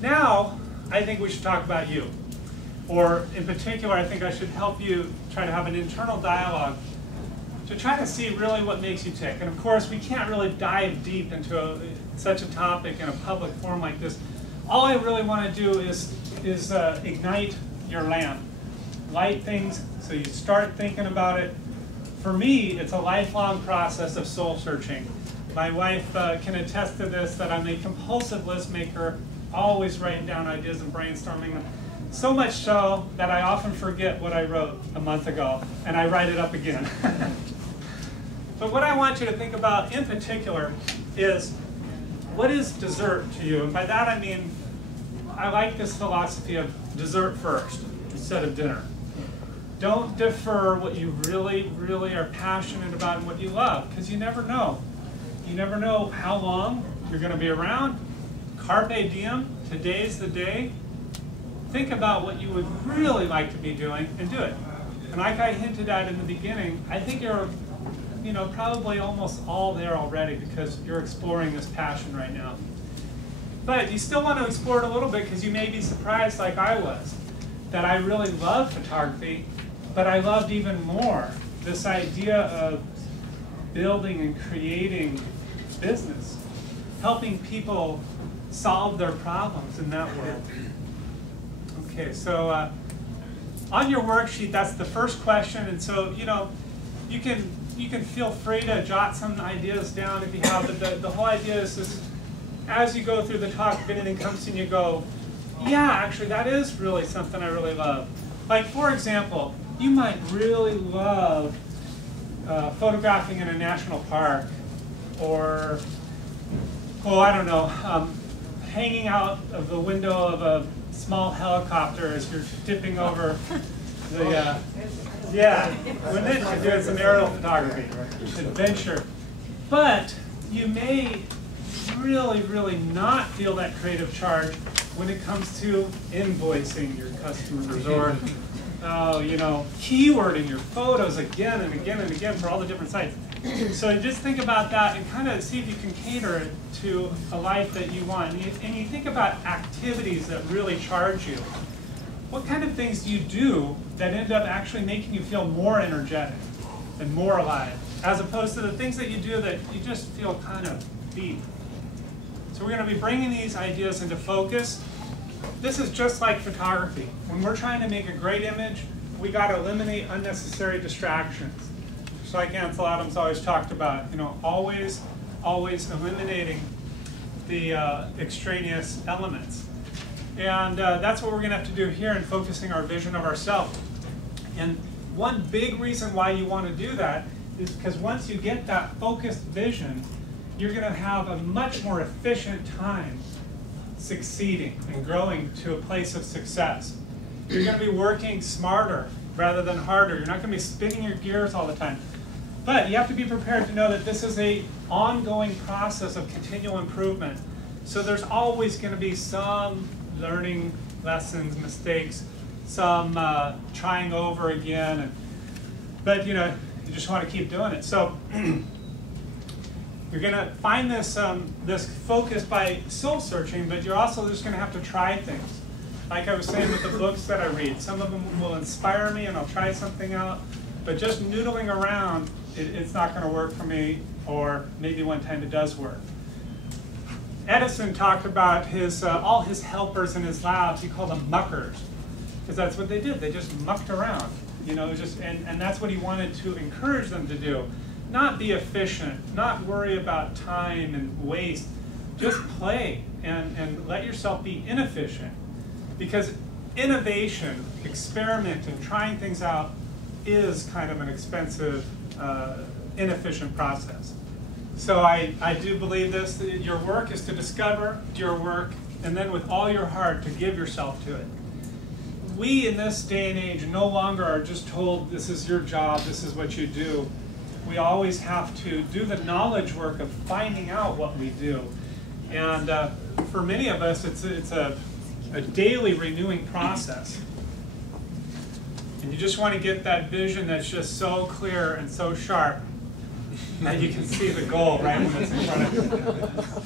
Now, I think we should talk about you. Or in particular, I think I should help you try to have an internal dialogue to try to see really what makes you tick. And of course, we can't really dive deep into such a topic in a public forum like this. All I really want to do is ignite your lamp. Light things so you start thinking about it. For me, it's a lifelong process of soul searching. My wife can attest to this, that I'm a compulsive list maker, always writing down ideas and brainstorming them. So much so that I often forget what I wrote a month ago, and I write it up again. But what I want you to think about in particular is, what is dessert to you? And by that I mean, I like this philosophy of dessert first instead of dinner. Don't defer what you really, really are passionate about and what you love, because you never know. You never know how long you're going to be around. Carpe diem, today's the day. Think about what you would really like to be doing and do it. And like I hinted at in the beginning, I think you're probably almost all there already because you're exploring this passion right now. But you still want to explore it a little bit because you may be surprised, like I was, that I really love photography, but I loved even more this idea of building and creating business, helping people solve their problems in that world. Okay, so on your worksheet, that's the first question, and so you can feel free to jot some ideas down if you have. But the whole idea is this: as you go through the talk, if anything comes to you, you go, yeah, actually, that is really something I really love. Like, for example, you might really love photographing in a national park, or, oh, I don't know, hanging out of the window of a small helicopter as you're dipping over the, yeah, wouldn't it? You're doing some aerial photography, adventure. But you may really, really not feel that creative charge when it comes to invoicing your customers, or keywording your photos again and again and again for all the different sites. So just think about that and kind of see if you can cater it to a life that you want. And you think about activities that really charge you. What kind of things do you do that end up actually making you feel more energetic and more alive, as opposed to the things that you do that you just feel kind of beat? So we're going to be bringing these ideas into focus. This is just like photography. When we're trying to make a great image, we got to eliminate unnecessary distractions. Just like Ansel Adams always talked about, always eliminating the extraneous elements. And that's what we're going to have to do here in focusing our vision of ourselves. And one big reason why you want to do that is because once you get that focused vision, you're going to have a much more efficient time succeeding and growing to a place of success. You're going to be working smarter rather than harder. You're not going to be spinning your gears all the time. But you have to be prepared to know that this is an ongoing process of continual improvement. So there's always going to be some learning lessons, mistakes, some trying over again. But you just want to keep doing it. So you're going to find this focus by soul searching, but you're also just going to have to try things. Like I was saying with the books that I read, some of them will inspire me and I'll try something out, but just noodling around, it's not going to work for me, or maybe one time it does work. Edison talked about all his helpers in his labs. He called them muckers, because that's what they did. They just mucked around, and that's what he wanted to encourage them to do. Not be efficient, not worry about time and waste. Just play and let yourself be inefficient, because innovation, experimenting, trying things out is kind of an expensive, inefficient process. So I do believe this, that your work is to discover your work, and then with all your heart to give yourself to it. We in this day and age no longer are just told this is your job, this is what you do. We always have to do the knowledge work of finding out what we do. And for many of us, it's a daily renewing process. And you just want to get that vision that's just so clear and so sharp that you can see the goal right when it's in front of you.